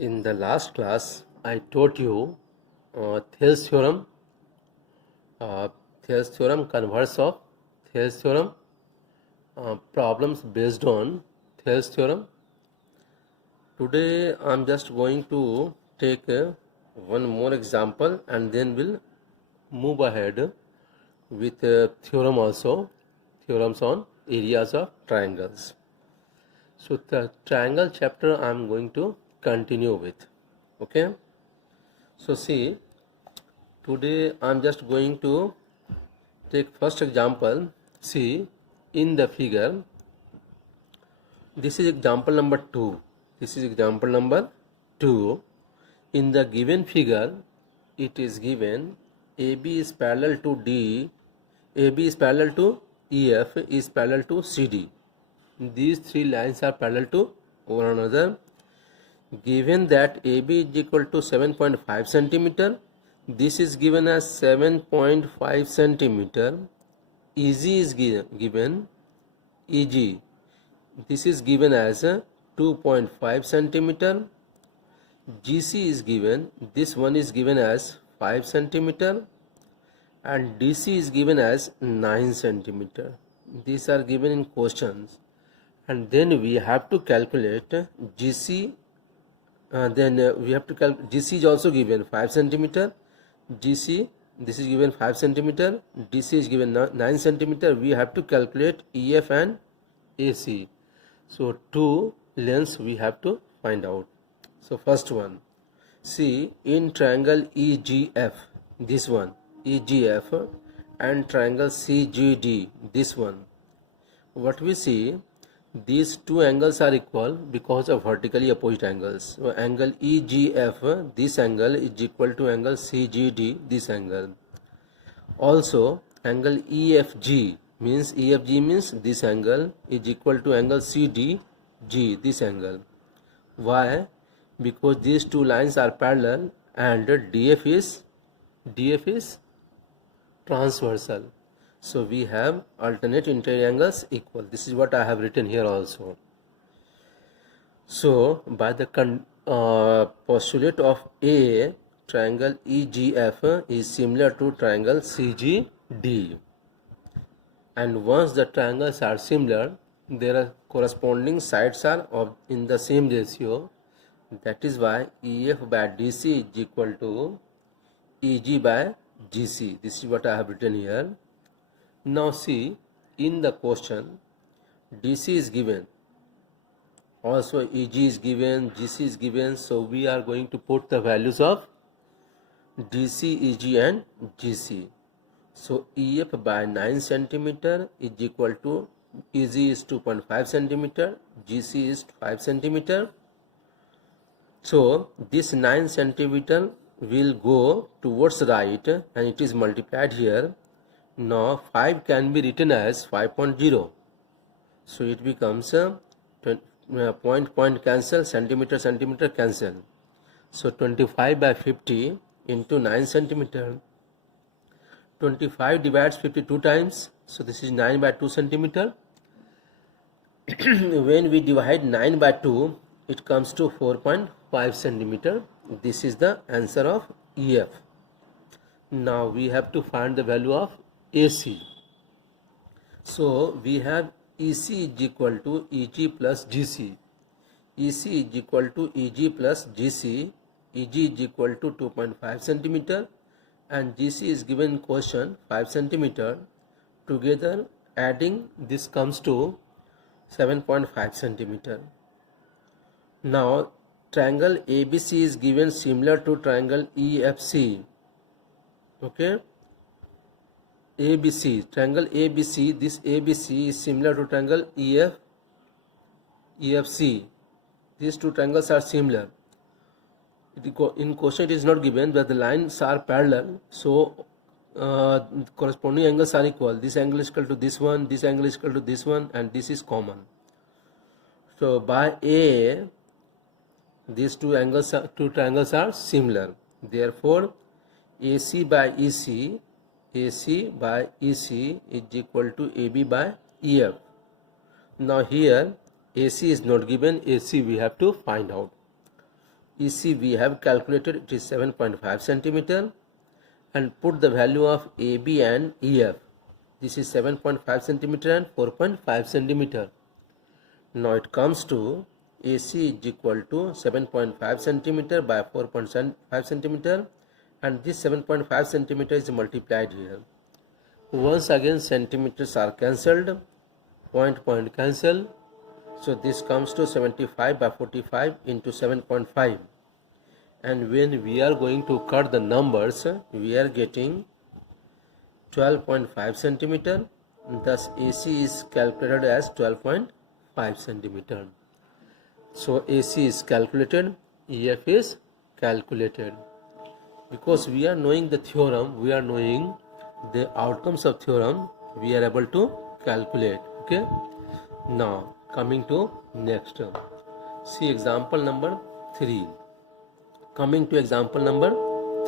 In the last class, I taught you Thales theorem, uh, converse of Thales theorem, problems based on Thales theorem. Today, I'm just going to take one more example and then we'll move ahead with theorem also, theorems on areas of triangles. So the triangle chapter I'm going to continue with. Okay. So see, today I'm just going to take first example. See, in the figure, this is example number 2. This is example number 2. In the given figure, it is given AB is parallel to D, AB is parallel to EF is parallel to CD. These three lines are parallel to one another. Given that AB is equal to 7.5 centimeter, this is given as 7.5 centimeter. EG is given, EG, this is given as 2.5 centimeter. GC is given, this one is given as 5 centimeter, and DC is given as 9 centimeter. These are given in questions, and then we have to calculate GC. We have to calculate GC is also given 5 centimeter. GC, this is given 5 centimeter. DC is given 9 centimeter. We have to calculate EF and AC. So two lengths we have to find out. So first one, see, in triangle EGF, this one EGF, and triangle CGD, this one, what we see, these two angles are equal because of vertically opposite angles. So angle EGF, this angle is equal to angle CGD, this angle. Also angle EFG means this angle is equal to angle CDG, this angle. Why? Because these two lines are parallel and DF is transversal. So we have alternate interior angles equal. This is what I have written here also. So by the postulate of A, triangle EGF is similar to triangle CGD. And once the triangles are similar, their corresponding sides are in the same ratio. That is why EF by DC is equal to EG by GC. This is what I have written here. Now see, in the question, DC is given, also EG is given, GC is given. So we are going to put the values of DC, EG and GC. So EF by 9 centimeter is equal to EG is 2.5 centimeter, GC is 5 centimeter. So this 9 centimeter will go towards right and it is multiplied here. Now 5 can be written as 5.0. So it becomes point cancel, centimeter cancel. So 25 by 50 into 9 centimeter. 25 divides 52 times. So this is 9 by 2 centimeter. When we divide 9 by 2, it comes to 4.5 centimeter. This is the answer of EF. Now we have to find the value of AC. So we have EC is equal to EG plus GC. EC is equal to EG plus GC. EG is equal to 2.5 centimeter and GC is given in question 5 centimeter. Together adding this comes to 7.5 centimeter. Now triangle ABC is given similar to triangle EFC. Okay, ABC, triangle ABC, this ABC is similar to triangle EFC. These two triangles are similar. In question it is not given, but the lines are parallel, so corresponding angles are equal. This angle is equal to this one, this angle is equal to this one, and this is common. So by A, these two triangles are similar. Therefore AC by EC is equal to AB by EF. Now here AC is not given, AC we have to find out. EC we have calculated, it is 7.5 centimeter, and put the value of AB and EF. This is 7.5 centimeter and 4.5 centimeter. Now it comes to AC is equal to 7.5 centimeter by 4.5 centimeter, and this 7.5 centimeter is multiplied here. Once again centimeters are cancelled, point cancel, so this comes to 75 by 45 into 7.5, and when we are going to cut the numbers, we are getting 12.5 centimeter, thus AC is calculated as 12.5 centimeter. So AC is calculated, EF is calculated. Because we are knowing the theorem, we are knowing the outcomes of theorem, we are able to calculate. Okay. Now coming to next, see example number 3. Coming to example number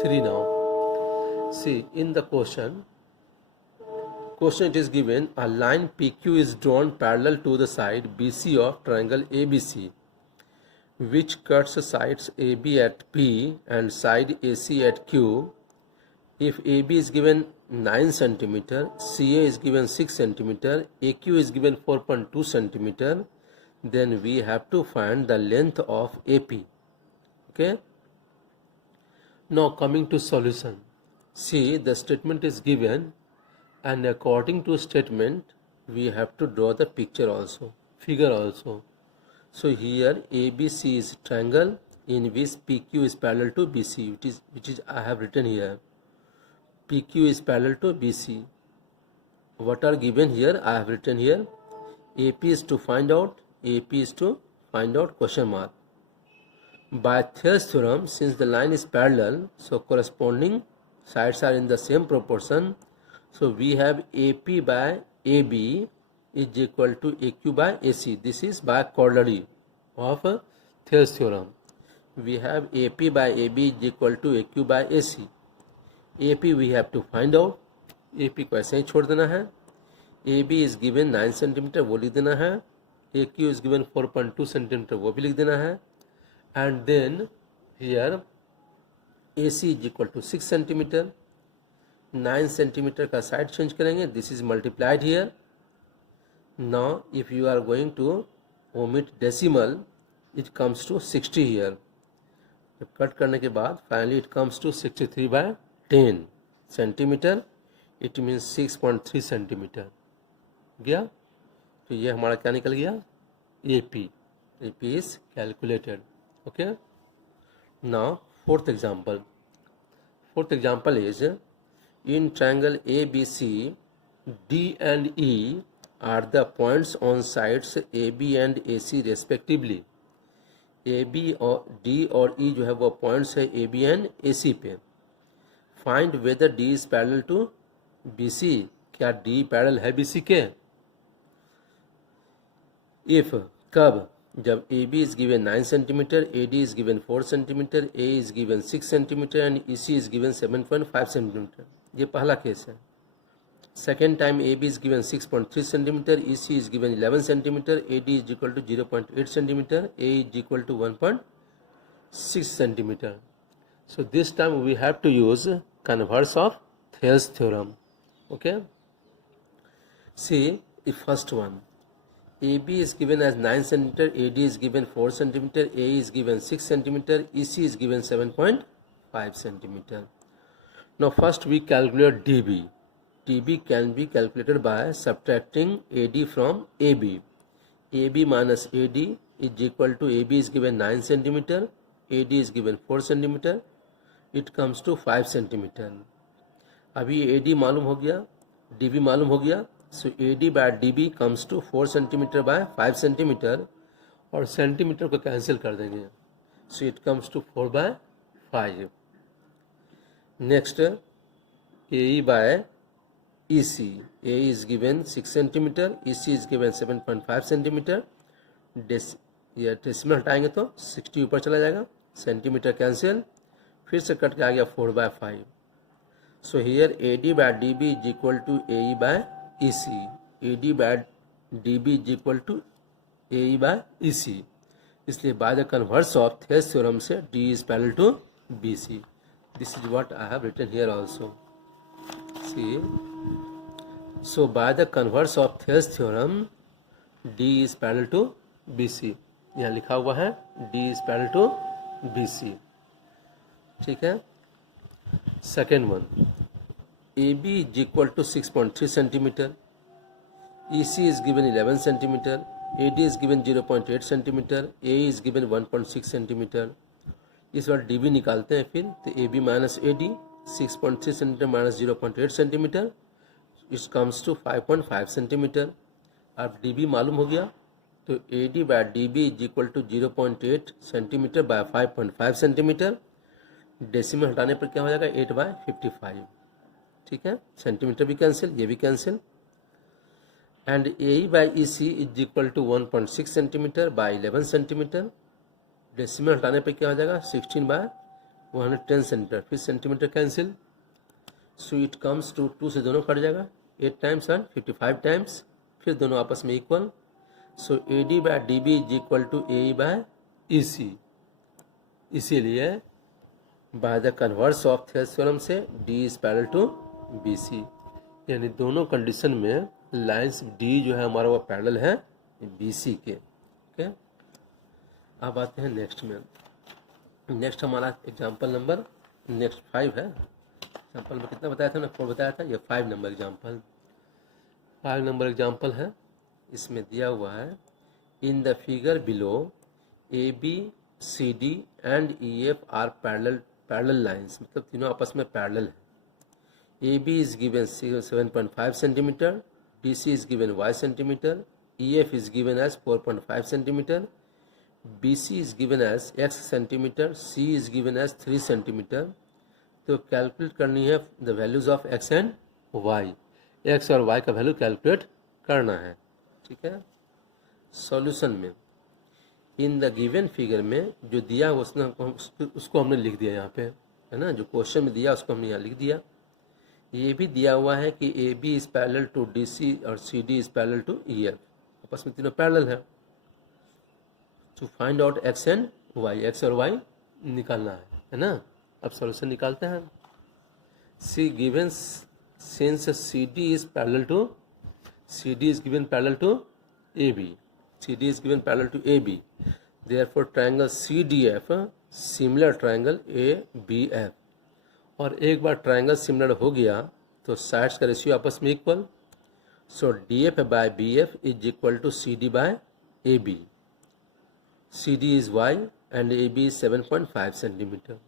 3 now. See, in the question it is given, a line PQ is drawn parallel to the side BC of triangle ABC, which cuts sides AB at P and side AC at Q. If AB is given 9 centimeter, CA is given 6 centimeter, AQ is given 4.2 centimeter, then we have to find the length of AP. Okay. Now coming to solution. See, the statement is given, and according to statement we have to draw the picture also, figure also. So here ABC is triangle in which PQ is parallel to BC, which is I have written here. PQ is parallel to BC. What are given here? I have written here. AP is to find out. AP is to find out question mark. By Thayer's theorem, since the line is parallel, so corresponding sides are in the same proportion. So we have AP by AB is equal to AQ by AC. This is by corollary of Thayer's theorem. We have AP by AB is equal to AQ by AC. AP we have to find out. AP को ऐसे ही छोड़ देना है. AB is given 9 centimeter, वो लिख देना है. AQ is given 4.2 centimeter, वो भी लिख देना है. And then here AC is equal to 6 centimeter. 9 centimeter का side change करेंगे. This is multiplied here. Now if you are going to omit decimal, it comes to 60 here. जब cut करने के बाद finally it comes to 63 by 10 centimeter. It means 6.3 centimeter. गया. तो ये हमारा क्या निकल गया? AP. AP is calculated. Okay. Now fourth example. Fourth example is, in triangle ABC, D and E are the points on sides AB and AC respectively. AB और D और E जो है वो points है AB and AC पे. Find whether D is parallel to BC. क्या D parallel है BC के? If, कब? जब AB is given 9 centimeter, AD is given 4 centimeter, A is given 6 centimeter and EC is given 7.5 centimeter. ये पहला case है. Second time AB is given 6.3 centimeter, EC is given 11 centimeter, AD is equal to 0.8 centimeter, A is equal to 1.6 centimeter. So this time we have to use converse of Thayer's theorem. Okay. See the first one. AB is given as 9 centimeter, AD is given 4 centimeter, A is given 6 centimeter, EC is given 7.5 centimeter. Now first we calculate DB. DB can be calculated by subtracting AD from AB. AB minus AD is equal to AB is given 9 centimeter, AD is given 4 centimeter, it comes to 5 centimeter. अभी AD मालूम हो गया, DB मालूम हो गया. So AD by DB comes to 4 centimeter by 5 centimeter और centimetre को cancel कर देंगे. So it comes to 4 by 5. Next AE by EC. A is given 6 centimeter, EC is given 7.5 centimeter. Decimal हटाएंगे तो 60 ऊपर चला जाएगा. सेंटीमीटर कैंसिल, फिर से कट के आ गया 4 by 5. So here AD by DB is equal to AE by EC. AD by DB is equal to AE by EC. इसलिए by the converse of Thales theorem से D is parallel to B C. This is what I have written here also. C, so by the converse of Thales theorem D is parallel to B C. यहाँ लिखा हुआ है D is parallel to B C. ठीक है. Second one, A B is equal to 6.3 centimetre, E C is given 11 centimetre, A D is given 0.8 centimetre, A is given 1.6 centimetre. इस बार D B निकालते हैं फिर. तो A B minus A D 6.3 centimetre minus 0.8 centimetre it comes to 5.5 centimetre. अब D B मालूम हो गया तो A D by D B is equal to 0.8 centimetre by 5.5 centimetre. Decimal हटाने पर क्या हो जाएगा 8/55. ठीक है. सेंटीमीटर भी कैंसिल, ये भी cancel. And A by E C is equal to 1.6 centimetre by 11 centimetre. Decimal हटाने पर क्या हो जाएगा 16/110 सेंटीमीटर. फिर centimetre cancel. So it comes to 2 से दोनों कट जाएगा 8 टाइम्स और 55 टाइम्स. फिर दोनों आपस में equal. So A D by D B is equal to A by E C. इसीलिए by the converse of Thales theorem से D is parallel to B C. यानी दोनों कंडीशन में लाइंस डी जो है हमारा वो पैरेलल है बी सी के. ओके. अब आते हैं नेक्स्ट में. नेक्स्ट हमारा एग्जांपल नंबर नेक्स्ट 5 है. एग्जांपल में कितना बताया था ना, 4 बताया था. ये 5 नंबर एग्जांपल. 5 नंबर एग्जांपल है. इसमें दिया हुआ है in the figure below A B C D and E F are parallel lines. मतलब तीनों आपस में पैरेलल है. A B is given 7.5 centimetre, D C is given y centimetre, E F is given as 4.5 centimetre, B C is given as x centimetre, C is given as 3 centimetre. तो calculate करनी है the values of x and y. x और y का value calculate करना है. ठीक है. Solution में इन द गिवन फिगर में जो दिया उसको हमने लिख दिया यहाँ पे, है ना. जो क्वेश्चन में दिया उसको हमने यहाँ लिख दिया. ये भी दिया हुआ है कि A B is parallel to D C और C D is parallel to E F. आपस में तीनों पैरेलल है. To find out x and y, x और वाई निकालना है ना. अब सॉल्यूशन निकालते हैं. C given since C D is parallel to CD is given parallel to AB. CD is given parallel to AB. Therefore, triangle CDF similar triangle ABF. और एक बार triangle similar हो गया तो साइड्स का रेशियो आपस में equal. So DF by BF is equal to CD by AB. CD is Y and AB is 7.5 centimetre.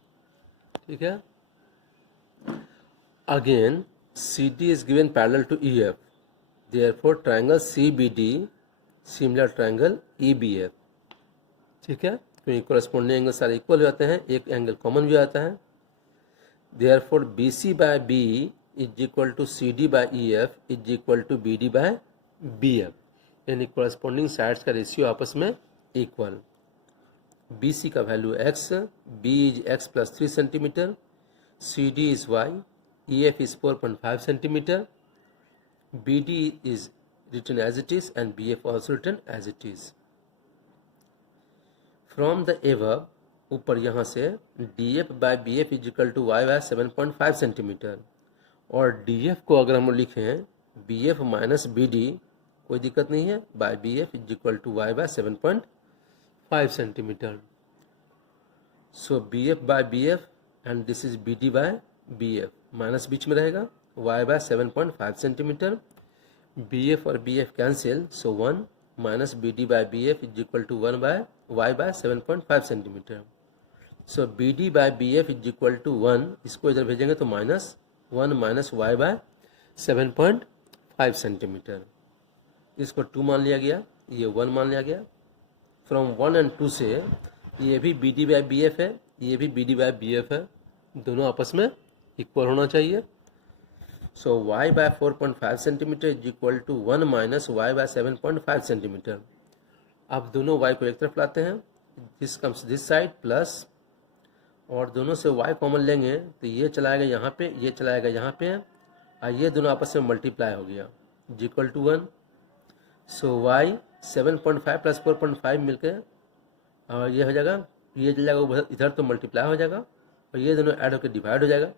ठीक है. Again CD is given parallel to EF. Therefore, triangle CBD similar triangle EBF. ठीक है. क्योंकि corresponding angle सारे equal हो जाते हैं, एक एंगल कॉमन भी आता है. Therefore, BC by B is equal to CD by EF is equal to BD by BF. यानी कोरेस्पोंडिंग साइड्स का रेशियो आपस में इक्वल. BC का value x, B is x plus 3 centimetre, CD is y, EF is 4.5 centimetre, BD is written as it is and BF also written as it is. From the above, ऊपर यहाँ से DF by BF is equal to Y by 7.5 centimetre. और DF को अगर हम लिखें BF minus BD, कोई दिक्कत नहीं है, by BF is equal to Y by 7.5 centimetre. So BF by BF and this is BD by BF. Minus बीच में रहेगा. Y by 7.5 centimetre. BF और BF cancel. So 1 minus BD by BF is equal to 1 by Y by 7.5 centimetre. So BD by BF is equal to 1. इसको इधर भेजेंगे तो minus 1 minus Y by 7.5 centimetre. इसको 2 मान लिया गया, ये 1 मान लिया गया. फ्रॉम 1 एंड 2 से ये भी BD by BF है, ये भी BD by BF है. दोनों आपस में इक्वल होना चाहिए. So y by 4.5 centimetre is equal to 1 minus y by 7.5 centimetre. अब दोनों y को एक तरफ लाते हैं. This comes this side plus, और दोनों से y कॉमन लेंगे तो ये चलाएगा यहाँ पे, ये चलाएगा यहाँ पे, और ये दोनों आपस में मल्टीप्लाई हो गया is equal to 1. So y 7.5 plus 4.5 मिलकर और ये हो जाएगा, ये चल जाएगा उधर, इधर तो मल्टीप्लाई हो जाएगा और ये दोनों ऐड होकर डिवाइड हो जाएगा।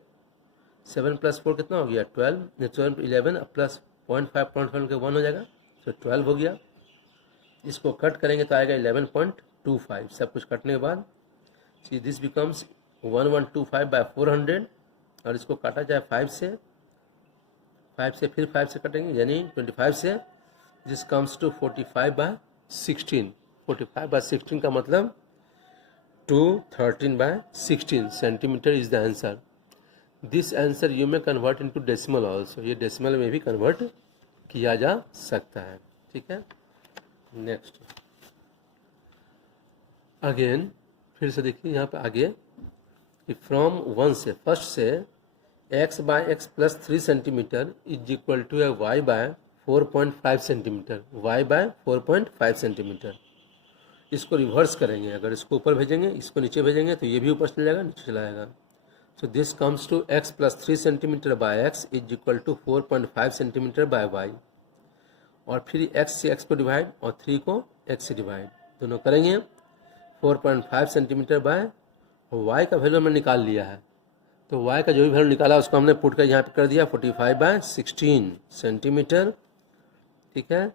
7 + 4 कितना हो गया 12, 12 11 प्लस 0.5 के 1 हो जाएगा, तो 12 हो गया। इसको कट करेंगे तो आएगा 11.25, सब कुछ कटने के बाद। सी दिस बिकम्स 1125/400 और इसको काटा जाए 5 से, 5 से फिर 5 से कटेंगे यानी 25 से, दिस कम्स टू 45/16। 45/16 का मतलब 213/16 centimetre is the answer. This answer you में कन्वर्ट इनटू डेसिमल ऑल्सो, ये डेसिमल में भी कन्वर्ट किया जा सकता है। ठीक है, नेक्स्ट अगेन फिर से देखिए यहाँ पे आगे कि फ्रॉम 1 से, फर्स्ट से x/x + 3 centimetre is equal to y/4.5 centimetre, y/4.5 centimetre. इसको रिवर्स करेंगे, अगर इसको ऊपर भेजेंगे इसको नीचे भेजेंगे तो ये भी ऊपर चला जाएगा नीचे चला जाएगा। So this comes to x + 3 centimetre by x is equal to 4.5 centimetre by y। और फिर x से x को डिवाइड और 3 को x से डिवाइड दोनों करेंगे। 4.5 सेंटीमीटर बाय y का वैल्यू हमने निकाल लिया है, तो y का जो भी वैल्यू निकाला उसको हमने पुट कर यहाँ पे कर दिया 45/16 सेंटीमीटर। ठीक है,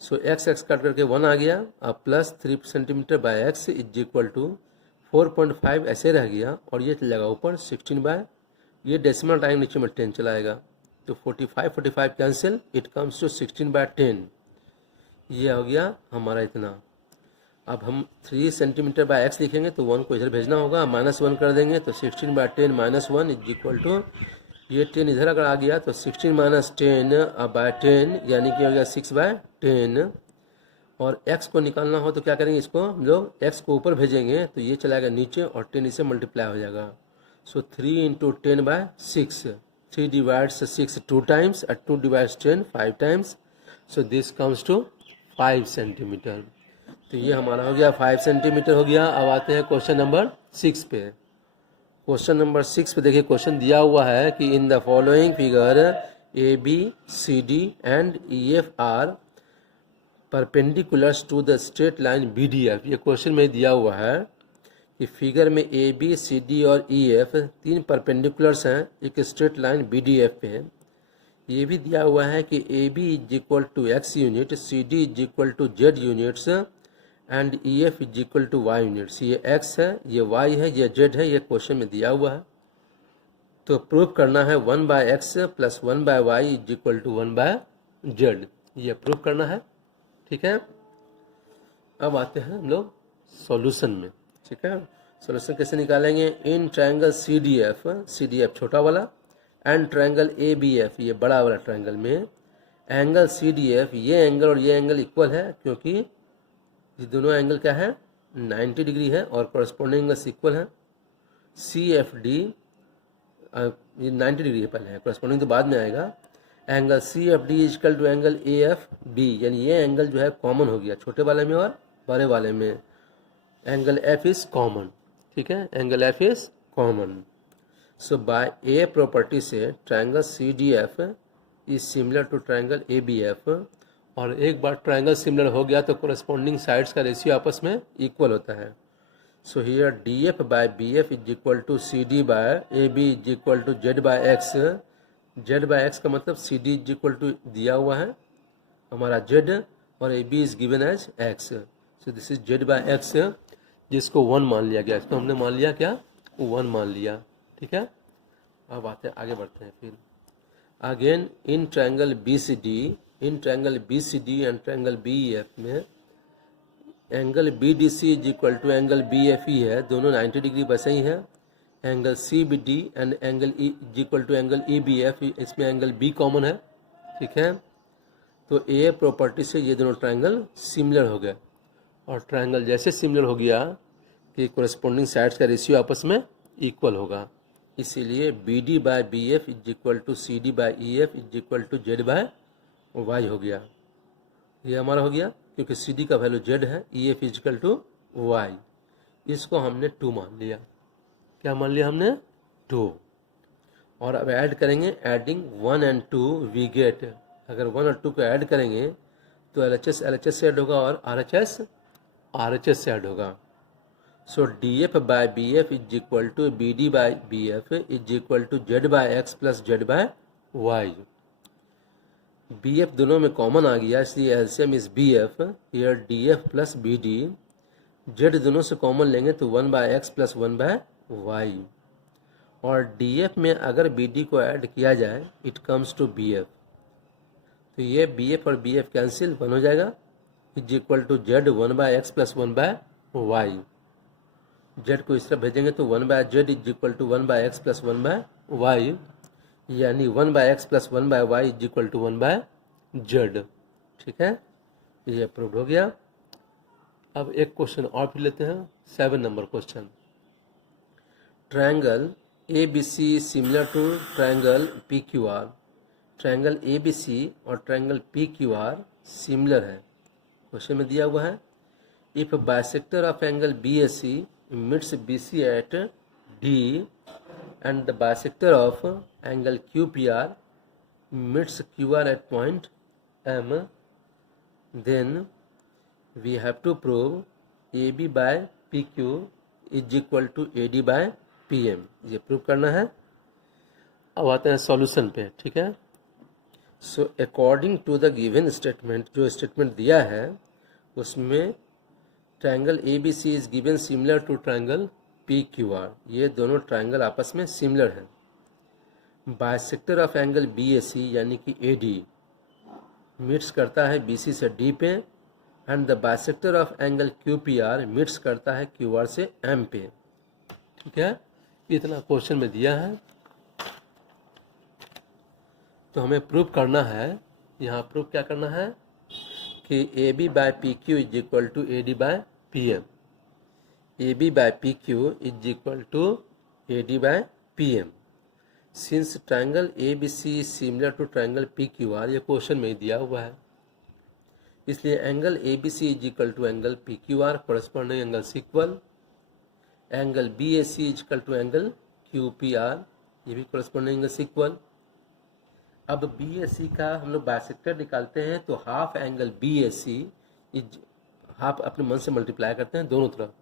सो x कट करके 1 आ गया, अब plus 3 centimetre by x is equal to 4.5 ऐसे रह गया और ये चल जाएगा ऊपर 16 बाय, ये डेसिमल टाइम नीचे में 10 चलाएगा तो 45 कैंसिल, इट कम्स टू 16/10। ये हो गया हमारा इतना। अब हम 3 सेंटीमीटर बाय x लिखेंगे तो 1 को इधर भेजना होगा, -1 कर देंगे तो 16/10 - 1 इज इक्वल टू, ये 10 इधर अगर आ गया तो 16 - 10 बाय 10 यानी कि हो गया 6/10। और x को निकालना हो तो क्या करेंगे, इसको हम लोग x को ऊपर भेजेंगे तो ये चलाएगा नीचे और 10 इसे मल्टीप्लाई हो जाएगा। सो 3 × 10/6, 3 डिवाइड्स 6 2 टाइम्स और 2 divides 10 5 times. So this comes to 5 centimetre. तो ये हमारा हो गया 5 सेंटीमीटर हो गया। अब आते हैं क्वेश्चन नंबर 6 पे। क्वेश्चन नंबर 6 पे देखिए, क्वेश्चन दिया हुआ है कि in the following figure ABCD and EF are perpendiculars to the straight line BDF। ये क्वेश्चन में दिया हुआ है कि फिगर में ABCD और EF 3 परपेंडिकुलर्स हैं एक स्ट्रेट लाइन BDF पे। ये भी दिया हुआ है कि AB is equal to x unit, CD is equal to z units and EF is equal to y units. ये x है, ये y है, ये z है, ये क्वेश्चन में दिया हुआ है। तो प्रूफ करना है 1/x + 1/y is equal to 1/z, ये प्रूफ करना है। ठीक है, अब आते हैं हम लोग सॉल्यूशन में। ठीक है, सॉल्यूशन कैसे निकालेंगे, इन ट्रायंगल CDF छोटा वाला एंड ट्रायंगल ABF ये बड़ा वाला ट्रायंगल में एंगल CDF, ये एंगल और ये एंगल इक्वल है क्योंकि ये दोनों एंगल क्या है 90 डिग्री है और कॉरस्पॉन्डिंग एंगल्स इक्वल है। CFD ये 90 डिग्री है पहले है, कॉरस्पॉन्डिंग तो बाद में आएगा। Angle CFD is equal to angle AFB, यानी ये एंगल जो है कॉमन हो गया छोटे वाले में और बड़े वाले में। Angle F is common. ठीक है, angle F is common. So by A property से triangle CDF is similar to triangle ABF। और एक बार ट्रायंगल सिमिलर हो गया तो कोरस्पॉन्डिंग साइड्स का रेशियो आपस में इक्वल होता है। So here DF/BF is equal to CD/AB is equal to Z/X। Z/X का मतलब CD इज इक्वल टू दिया हुआ है हमारा Z और AB is given as X। So this is Z/X जिसको 1 मान लिया गया, इसको हमने मान लिया क्या 1 मान लिया। ठीक है, अब आते हैं आगे बढ़ते हैं। फिर again in triangle BCD and triangle BEF में angle BDC is equal to angle BFE है, दोनों 90 डिग्री वैसे ही है। Angle CBD and angle E is equal to angle EBF, इसमें एंगल B कॉमन है। ठीक है, तो ए प्रॉपर्टी से ये दोनों ट्रायंगल सिमिलर हो गए और ट्रायंगल जैसे सिमिलर हो गया कि कोरस्पॉन्डिंग साइड्स का रेशियो आपस में इक्वल होगा, इसीलिए BD/BF is equal to CD/EF is equal to Z/Y हो गया। ये हमारा हो गया क्योंकि CD का वैल्यू Z है, EF is equal to Y। इसको हमने 2 मान लिया। क्या मान लिया हमने 2। और अब ऐड करेंगे, एडिंग 1 and 2 वी गेट, अगर 1 और 2 को ऐड करेंगे तो LHS से ऐड होगा और RHS से ऐड होगा। So DF by BF is equal to BD by BF is equal to Z by X plus Z by Y. BF दोनों में कॉमन आ गया, इसलिए LCM is BF. Here DF plus BD. Z दोनों से common लेंगे तो 1 by X plus 1 by Y. और DF में अगर BD को ऐड किया जाए इट कम्स टू BF. तो ये BF और BF कैंसिल, 1 हो जाएगा. Is equal to Z 1 by X plus 1 by Y. Z को इस तरफ भेजेंगे तो 1 by Z is equal to 1 by X plus 1 by Y, यानी 1 by X plus 1 by Y is equal to 1 by Z. ठीक है, ये अप्रूव हो गया. अब एक क्वेश्चन और फिर लेते हैं, 7 number question. Triangle ABC similar to triangle PQR. Triangle ABC और ट्रायंगल PQR सिमिलर है. क्वेश्चन में दिया हुआ है, if bisector of angle BAC meets BC at D and the bisector of angle QPR meets QR at point M, then we have to prove AB by PQ is equal to AD by PM. ये prove करना है. अब आते हैं solution पे. ठीक है, so according to the given statement, जो स्टेटमेंट दिया है उसमें triangle ABC is given similar to triangle PQR. ये दोनों ट्रायंगल आपस में सिमिलर हैं. बाइसेक्टर ऑफ एंगल BAC यानी कि AD मिट्स करता है BC से D पे, and the bisector of angle QPR meets करता है QR से M पे. ठीक है, इतना क्वेश्चन में दिया है. तो हमें प्रूव करना है, यहाँ प्रूव क्या करना है कि AB by PQ is equal to AD by PM. AB by PQ is equal to AD by PM. Since triangle ABC similar to triangle PQR, ये क्वेश्चन में दिया हुआ है, इसलिए angle ABC is equal to angle PQR, corresponding angle equal. Angle BAC is equal to angle QPR, ये भी corresponding angle equal. अब BAC का हम लोग बाइसेक्टर निकालते हैं तो half angle BAC is, half अपने मन से मल्टीप्लाई करते हैं दोनों तरफ.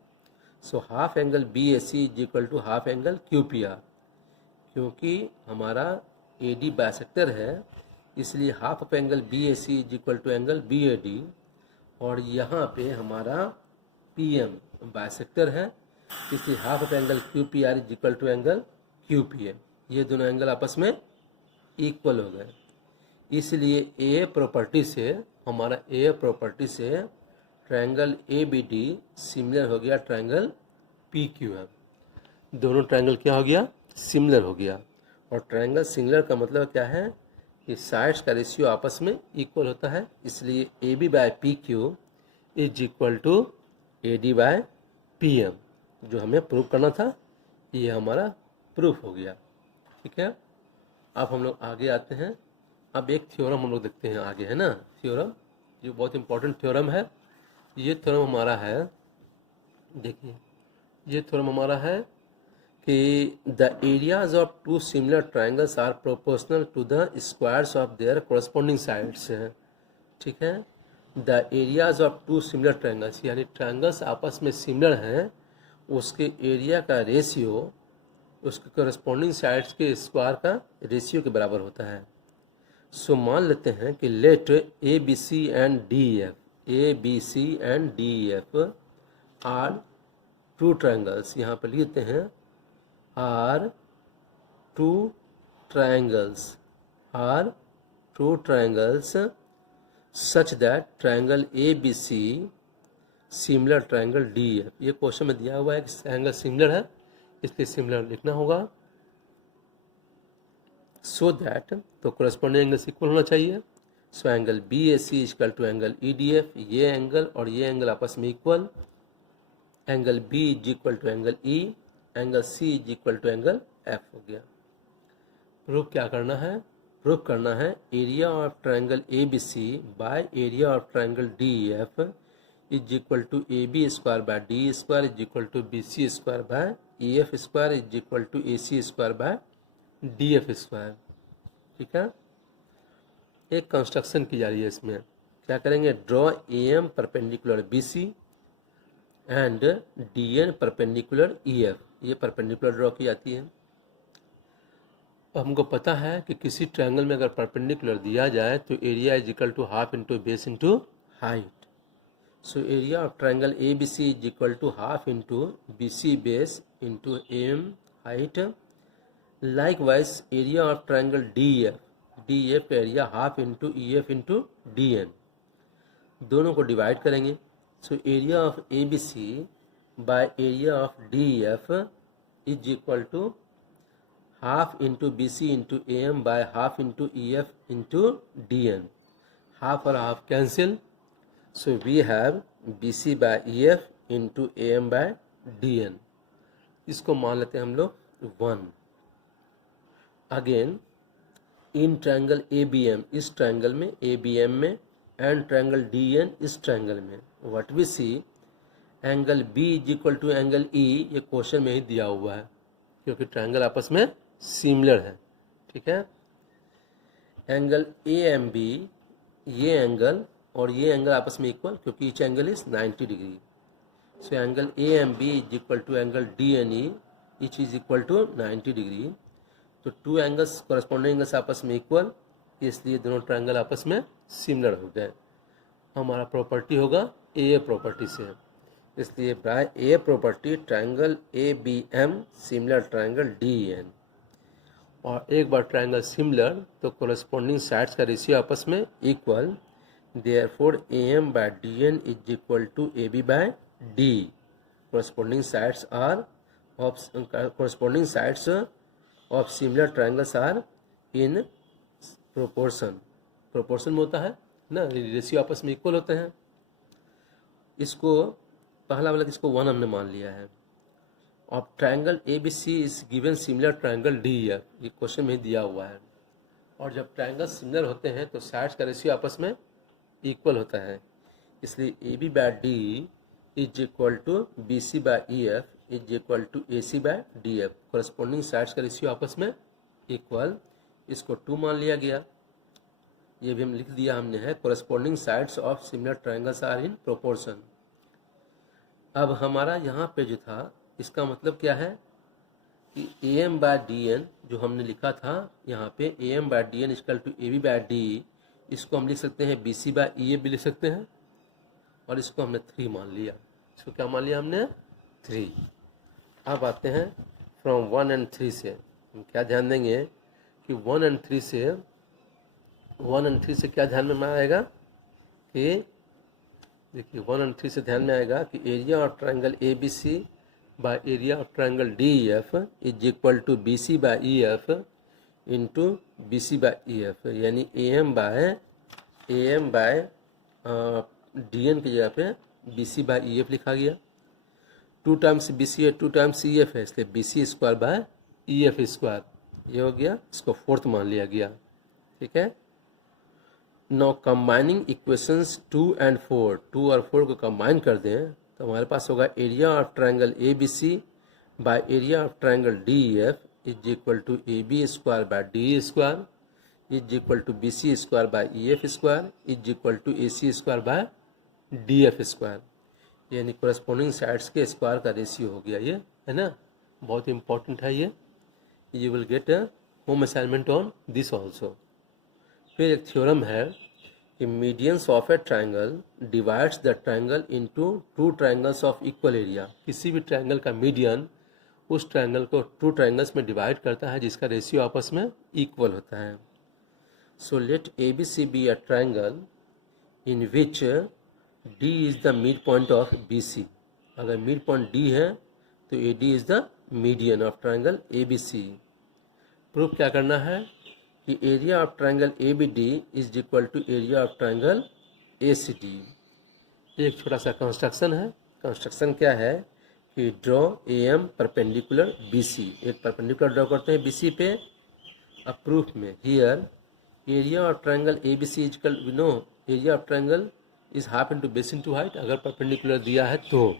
So half angle BAC is equal to half angle QPR. क्योंकि हमारा AD बाइसेक्टर है इसलिए half of angle BAC is equal to angle BAD, और यहाँ पे हमारा PM बाइसेक्टर है इसलिए half of angle QPR is equal to angle QPM. ये दोनों एंगल आपस में इक्वल हो गए. इसलिए ए प्रॉपर्टी से, हमारा ए प्रॉपर्टी से ट्रायंगल ABD सिमिलर हो गया ट्रायंगल PQM. दोनों ट्रायंगल क्या हो गया, सिमिलर हो गया. और ट्रायंगल सिमिलर का मतलब क्या है कि साइड्स का रेशियो आपस में इक्वल होता है, इसलिए AB by PQ is equal to AD by PM. जो हमें प्रूव करना था ये हमारा प्रूफ हो गया. ठीक है, अब हम लोग आगे आते हैं. अब एक थ्योरम हम लोग देखते हैं आगे, है ना. थ्योरम जो बहुत इंपॉर्टेंट थ्योरम है. ये थ्योरम हमारा है, देखिए ये थ्योरम हमारा है कि the areas of two similar triangles are proportional to the squares of their corresponding sides है. ठीक है, the areas of two similar triangles यानी ट्रायंगल्स आपस में सिमिलर हैं, उसके एरिया का रेशियो उसके कोरस्पॉन्डिंग साइड्स के स्क्वायर का रेशियो के बराबर होता है. सो मान लेते हैं कि let ABC and DEF are two triangles. यहाँ पर लिखते हैं are two triangles such that triangle ABC similar triangle DEF. ये क्वेश्चन में दिया हुआ है कि एंगल सिमिलर है इसलिए सिमिलर लिखना होगा. सो दैट, तो कोरस्पॉन्डिंग एंगल इक्वल होना चाहिए. So angle BAC equal to angle EDF, ये एंगल और ये एंगल आपस में equal. Angle B is equal to angle E, angle C is equal to angle F हो गया. प्रूफ क्या करना है, प्रूफ करना है area of triangle ABC by area of triangle DEF is equal to AB square by D square is equal to BC square by EF square is equal to AC square by DF square. ठीक है, एक construction की जा रही है. इसमें क्या करेंगे, draw AM perpendicular BC and DN perpendicular EF, ये परपेंडिकुलर ड्रॉ की जाती है। हमको पता है कि किसी ट्रायंगल में अगर परपेंडिकुलर दिया जाए तो area is equal to half into base into height. So area of triangle ABC is equal to half into BC base into AM height. Likewise area of triangle DF area half into EF into DN, दोनों को divide करेंगे। So area of ABC by area of DF is equal to half into BC into AM by half into EF into DN। Half और half cancel, so we have BC by EF into AM by DN। इसको मान लेते हैं हम लोग 1। Again in triangle ABM, इस triangle में ABM में, एंड ट्रायंगल DN इस ट्रायंगल में, what we see angle B is equal to angle E, ये क्वेश्चन में ही दिया हुआ है क्योंकि ट्रायंगल आपस में सिमिलर है। ठीक है, एंगल AMB, ये एंगल और ये एंगल आपस में इक्वल क्योंकि each angle is 90 degree. So angle AMB is equal to angle DNE, each is equal to 90 degree. तो टू एंगल्स कॉरेस्पॉन्डिंग एंगल्स आपस में इक्वल, इसलिए दोनों ट्रायंगल आपस में सिमिलर हो गए। हमारा प्रॉपर्टी होगा A प्रॉपर्टी से, इसलिए by A property triangle ABM similar triangle DN। और एक बार ट्रायंगल सिमिलर तो कॉरेस्पॉन्डिंग साइड्स का रेशियो आपस में equal, therefore AM by DN is equal to AB by D। Corresponding sides of similar triangles are in proportion. Proportion में होता है ना, रेशियो आपस में इक्वल होते हैं। इसको पहला वाला इसको 1 हमने मान लिया है। अब triangle ABC is given similar triangle DEF, ये क्वेश्चन में दिया हुआ है। और जब ट्रायंगल सिमिलर होते हैं तो साइड्स का रेशियो आपस में इक्वल होता है, इसलिए AB by D is equal to BC by EF is equal to AC by DF। Corresponding sides का रेशियो आपस में इक्वल, इसको 2 मान लिया गया। ये भी हम लिख दिया हमने है, corresponding sides of similar triangles are in proportion. अब हमारा यहाँ पे जो था इसका मतलब क्या है कि AM बाय DN जो हमने लिखा था यहाँ पे AM by DN equal to AB by D, इसको हम लिख सकते हैं BC बाय EF भी लिख सकते हैं, और इसको हमने 3 मान लिया। इसको क्या मान लिया हमने? 3। अब आते हैं फ्रॉम 1 and 3 से हम क्या ध्यान देंगे कि 1 and 3 से क्या ध्यान में आएगा कि देखिए 1 and 3 से ध्यान में आएगा कि area of triangle ABC by area of triangle DEF is equal to BC by EF into BC by EF, यानी AM बाय DN की जगह पे BC बाय EF लिखा गया। 2 टाइम्स BC है, 2 टाइम्स EF है, इसलिए BC square by EF square, ये हो गया। इसको 4th मान लिया गया। ठीक है, नाउ कंबाइनिंग इक्वेशंस 2 and 4, 2 और 4 को कंबाइन कर दें तो हमारे पास होगा area of triangle ABC by area of triangle DEF is equal to AB square by DE square is equal to BC square by EF square is equal to AC square by DF square, यानी corresponding sides के square का ratio हो गया। ये है ना, बहुत important है ये। You will get a home assignment on this also. फिर एक थ्योरम है कि medians of A triangle divides the triangle into 2 triangles of equal area. किसी भी ट्रायंगल का मीडियन उस ट्रायंगल को 2 ट्रायंगल्स में डिवाइड करता है जिसका रेशियो आपस में इक्वल होता है। So let ABC be a triangle in which D is the mid point of BC। अगर मिड पॉइंट D है तो AD is the median of triangle ABC। Proof क्या करना है कि area of triangle ABD is equal to area of triangle ACD। एक छोटा सा कंस्ट्रक्शन है। कंस्ट्रक्शन क्या है कि ड्रॉ AM परपेंडिकुलर BC। एक परपेंडिकुलर ड्रॉ करते हैं BC पे। अब प्रूफ में here area of triangle ABC is equal, we know area of triangle is half into base into height, अगर परपेंडिकुलर दिया है तो।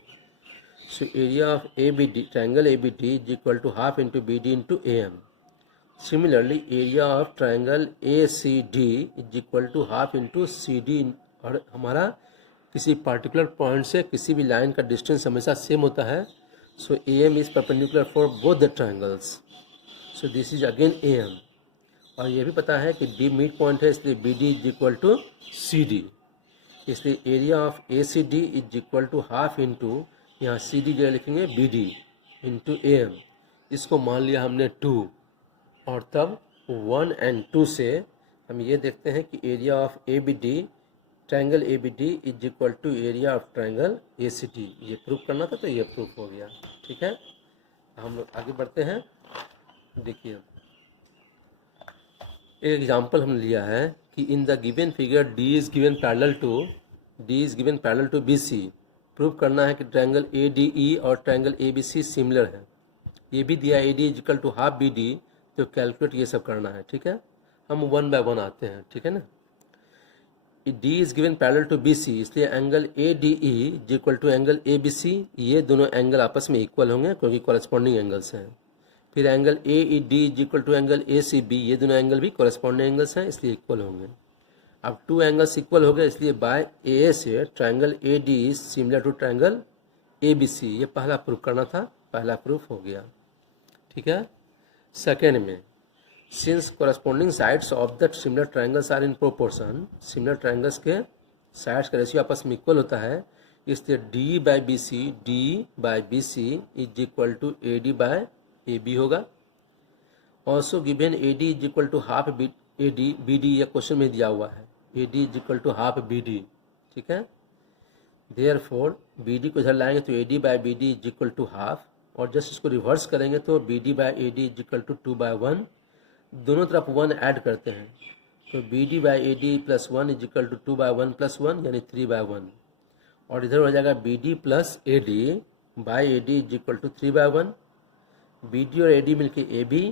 So area of ABD triangle ABD is equal to half into BD into AM। Similarly area of triangle ACD is equal to half into CD, और हमारा किसी particular point से किसी भी लाइन का डिस्टेंस हमेशा सेम होता है. So A M is perpendicular for both the triangles. So this is again A M. और ये भी पता है कि डी मिड पॉइंट है, इसलिए B D is equal to C D. इसलिए area of A C D is equal to half into, यहाँ सी डी जो लिखेंगे B D into A M. इसको मान लिया हमने 2. और तब 1 and 2 से हम ये देखते हैं कि area of A B D, triangle A B D is equal to area of triangle A C D. ये प्रूफ करना था तो ये प्रूफ हो गया. ठीक है, हम लोग आगे बढ़ते हैं. देखिए एक एग्जांपल हम लिया है कि in the given figure D is given parallel to B C. Prove करना है कि ट्रायंगल ए डी ई और triangle A B C similar है. ये भी दिया A D is equal to half B D. तो कैलकुलेट ये सब करना है. ठीक है, हम 1 by 1 आते हैं. ठीक है ना. D is given parallel to B C, इसलिए angle A D E is equal to angle A B C. ये दोनों एंगल आपस में इक्वल होंगे क्योंकि कॉरेस्पॉन्डिंग एंगल्स हैं. फिर angle A E D is equal to angle A C B. ये दोनों एंगल भी कॉरेस्पॉन्डिंग एंगल्स हैं इसलिए इक्वल होंगे. अब 2 एंगल्स इक्वल हो गए, इसलिए बाय ए से triangle A D is similar to triangle A B C. ये पहला प्रूफ करना था, पहला प्रूफ हो गया. ठीक है. सेकेंड में, since corresponding sides of the similar triangles are in proportion, similar triangles के साइड्स का रेशियो आपस में इक्वल होता है, इसलिए D by B C is equal to A D by A B होगा. Also given A D is equal to half B D. ये question में दिया हुआ है. A D is equal to half B D. ठीक है. Therefore B D को इधर लाएंगे तो A D by B D is equal to half. और जस्ट इसको रिवर्स करेंगे तो B D by A D is equal to 2 by 1. दोनों तरफ 1 ऐड करते हैं तो B D by A D plus 1 is equal to 2 by 1 plus 1 यानी 3 by 1. और इधर हो जाएगा B D plus A D by A D is equal to 3 by 1. B D और ए डी मिलकर A B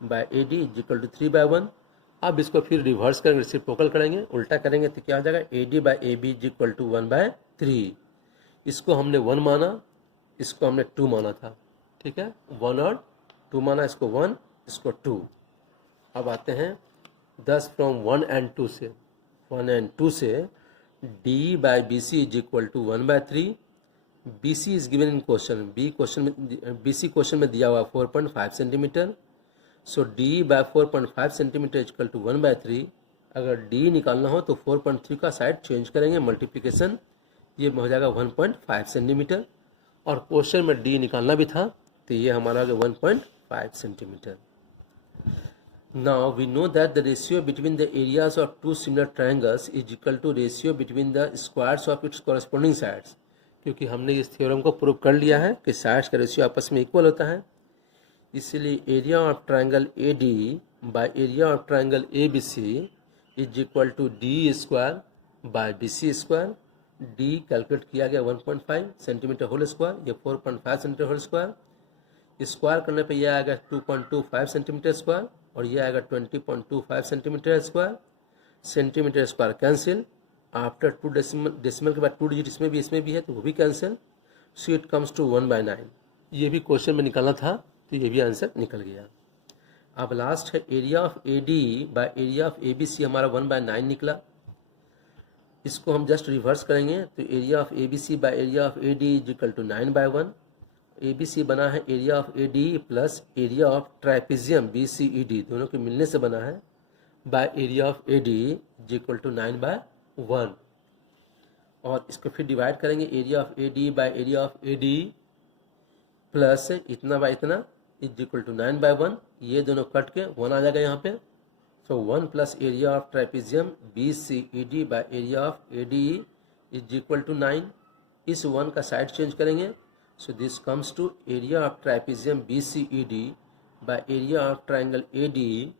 by A D is equal to 3 by 1. अब इसको फिर रिवर्स करेंगे, रेसिप्रोकल करेंगे, उल्टा करेंगे तो क्या हो जाएगा A D by A B is equal to 1/3. इसको हमने 1 माना, इसको हमने 2 माना था. ठीक है, 1 और 2 माना, इसको 1 इसको 2. अब आते हैं 10 फ्रॉम 1 and 2 से D by B C is equal to 1/3. B C is given in question, B C question में दिया हुआ 4.5 centimetre. So D by 4.5 centimetre is equal to 1/3. अगर डी निकालना हो तो 4.3 का साइड चेंज करेंगे, मल्टीप्लिकेशन, ये हो जाएगा 1.5 सेंटीमीटर. और क्वेश्चन में डी निकालना भी था तो ये हमारा 1.5 centimetre. Now we know that the ratio between the areas of 2 similar triangles is equal to ratio between the squares of its corresponding sides. क्योंकि हमने इस थ्योरम को प्रूव कर लिया है कि साइड्स का रेशियो आपस में इक्वल होता है. इसलिए area of triangle A D by area of triangle A B C is equal to D square by B C square. D calculate किया गया 1.5 सेंटीमीटर होल स्क्वायर, ये 4.5 सेंटीमीटर होल स्क्वायर. स्क्वायर करने पे यह आएगा 2.25 सेंटीमीटर स्क्वायर और यह आएगा 20.25 centimetre square. Centimetre square cancel. After 2 decimal के बाद 2 डिजिट इसमें भी है तो वो भी cancel. So it comes to 1/9. ये भी क्वेश्चन में निकालना था तो ये भी आंसर निकल गया. अब लास्ट है area of A D by area of A B C, हमारा 1/9 निकला. इसको हम जस्ट रिवर्स करेंगे तो area of A B C by area of A D is equal to 9/1. A B C बना है area of A D plus area of trapezium B C E D, दोनों के मिलने से बना है, by area of A D is equal to 9/1. और इसको फिर डिवाइड करेंगे area of A D by area of A D plus इतना बाय इतना इज इक्वल टू 9/1. ये दोनों कट के 1 आ जाएगा यहाँ पे. So 1 plus area of trapezium B C E D by area of A D is equal to 9. इस 1 का साइड चेंज करेंगे. So this comes to area of trapezium B C E D by area of triangle A D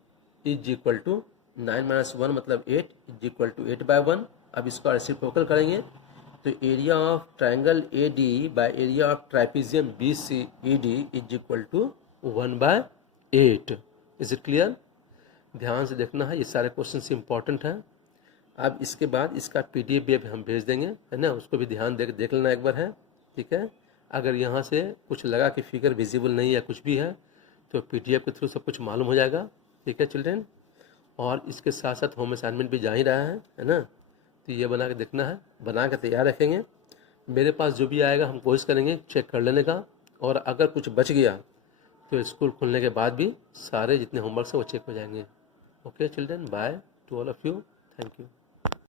is equal to 9 - 1 मतलब 8 is equal to 8/1. अब इसका reciprocal करेंगे तो area of triangle A D by area of trapezium B C E D is equal to 1/8. Is it clear? ध्यान से देखना है, ये सारे क्वेश्चन इंपॉर्टेंट हैं. अब इसके बाद इसका PDF भी हम भेज देंगे, है ना, उसको भी ध्यान देख लेना एक बार है. ठीक है, अगर यहाँ से कुछ लगा कि फिगर विजिबल नहीं है कुछ भी है तो PDF के थ्रू सब कुछ मालूम हो जाएगा. ठीक है चिल्ड्रेन, और इसके साथ साथ होम असाइनमेंट भी जा ही रहा है ना, तो ये बना के देखना है, बना के तैयार रखेंगे। मेरे पास जो भी आएगा हम कोशिश करेंगे चेक कर लेने का, और अगर कुछ बच गया तो स्कूल खुलने के बाद भी सारे जितने होमवर्क है वो चेक हो जाएंगे। Okay children, by two all of you, thank you.